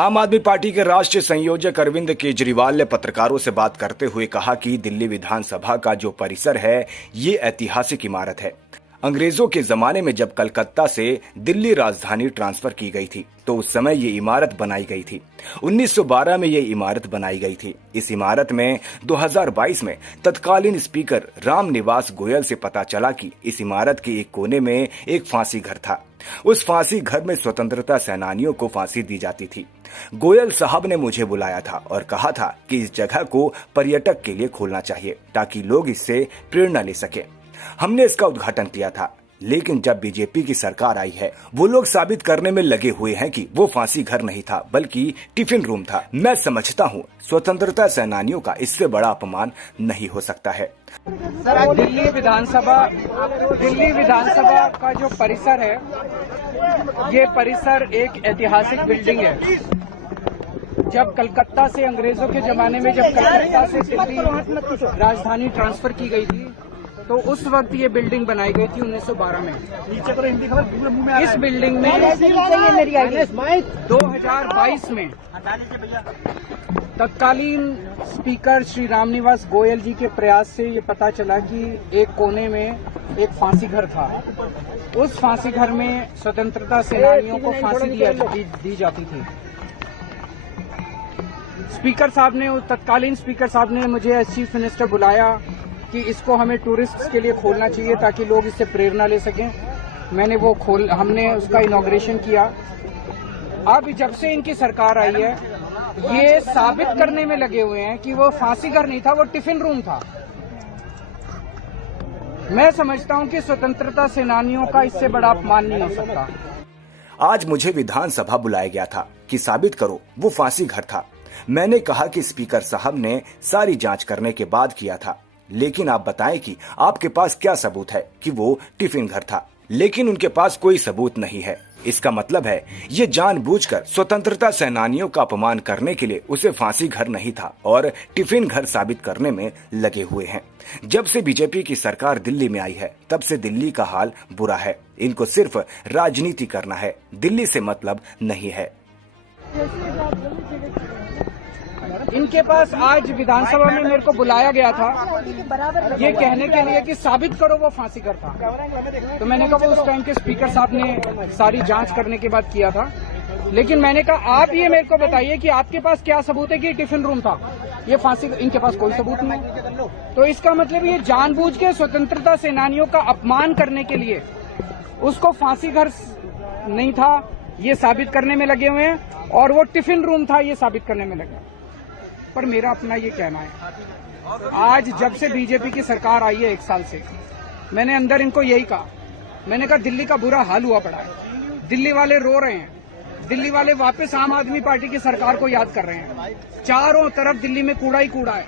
आम आदमी पार्टी के राष्ट्रीय संयोजक अरविंद केजरीवाल ने पत्रकारों से बात करते हुए कहा कि दिल्ली विधानसभा का जो परिसर है ये ऐतिहासिक इमारत है। अंग्रेजों के जमाने में जब कलकत्ता से दिल्ली राजधानी ट्रांसफर की गई थी तो उस समय ये इमारत बनाई गई थी। 1912 में ये इमारत बनाई गई थी। इस इमारत में 2022 में तत्कालीन स्पीकर रामनिवास गोयल से पता चला कि इस इमारत के एक कोने में एक फांसी घर था। उस फांसी घर में स्वतंत्रता सेनानियों को फांसी दी जाती थी। गोयल साहब ने मुझे बुलाया था और कहा था कि इस जगह को पर्यटक के लिए खोलना चाहिए ताकि लोग इससे प्रेरणा ले सके। हमने इसका उद्घाटन किया था, लेकिन जब बीजेपी की सरकार आई है वो लोग साबित करने में लगे हुए हैं कि वो फांसी घर नहीं था बल्कि टिफिन रूम था। मैं समझता हूँ स्वतंत्रता सेनानियों का इससे बड़ा अपमान नहीं हो सकता है। सर, दिल्ली विधानसभा का जो परिसर है ये परिसर एक ऐतिहासिक बिल्डिंग है। जब कलकत्ता से अंग्रेजों के जमाने में जब कलकत्ता से दिल्ली राजधानी ट्रांसफर की गई थी तो उस वक्त ये बिल्डिंग बनाई गई थी 1912 में। इस बिल्डिंग में 2022 में तत्कालीन स्पीकर श्री रामनिवास गोयल जी के प्रयास से ये पता चला कि एक कोने में एक फांसी घर था। उस फांसी घर में स्वतंत्रता सेनानियों को फांसी दी जाती थी। स्पीकर साहब ने, तत्कालीन स्पीकर साहब ने मुझे एज चीफ मिनिस्टर बुलाया कि इसको हमें टूरिस्ट के लिए खोलना चाहिए ताकि लोग इससे प्रेरणा ले सकें। हमने उसका इनॉग्रेशन किया। अब जब से इनकी सरकार आई है ये साबित करने में लगे हुए हैं कि वो फांसी घर नहीं था, वो टिफिन रूम था। मैं समझता हूं कि स्वतंत्रता सेनानियों का इससे बड़ा अपमान नहीं हो सकता। आज मुझे विधानसभा बुलाया गया था कि साबित करो वो फांसी घर था। मैंने कहा कि स्पीकर साहब ने सारी जांच करने के बाद किया था, लेकिन आप बताएं कि आपके पास क्या सबूत है कि वो टिफिन घर था। लेकिन उनके पास कोई सबूत नहीं है। इसका मतलब है ये जानबूझकर स्वतंत्रता सेनानियों का अपमान करने के लिए उसे फांसी घर नहीं था और टिफिन घर साबित करने में लगे हुए हैं। जब से बीजेपी की सरकार दिल्ली में आई है तब से दिल्ली का हाल बुरा है। इनको सिर्फ राजनीति करना है, दिल्ली से मतलब नहीं है। इनके पास आज विधानसभा में मेरे को बुलाया गया था ये कहने के लिए कि साबित करो वो फांसी घर था। तो मैंने कहा वो उस टाइम के स्पीकर साहब ने सारी जांच करने के बाद किया था। लेकिन मैंने कहा आप ये मेरे को बताइए कि आपके पास क्या सबूत है कि टिफिन रूम था, ये फांसी। इनके पास कोई सबूत नहीं। तो इसका मतलब ये जानबूझ के स्वतंत्रता सेनानियों का अपमान करने के लिए उसको फांसी घर नहीं था ये साबित करने में लगे हुए हैं और वो टिफिन रूम था ये साबित करने में लगे। पर मेरा अपना ये कहना है, आज जब से बीजेपी की सरकार आई है 1 साल से, मैंने अंदर इनको यही कहा। मैंने कहा दिल्ली का बुरा हाल हुआ पड़ा है, दिल्ली वाले रो रहे हैं, दिल्ली वाले वापस आम आदमी पार्टी की सरकार को याद कर रहे हैं। चारों तरफ दिल्ली में कूड़ा ही कूड़ा है।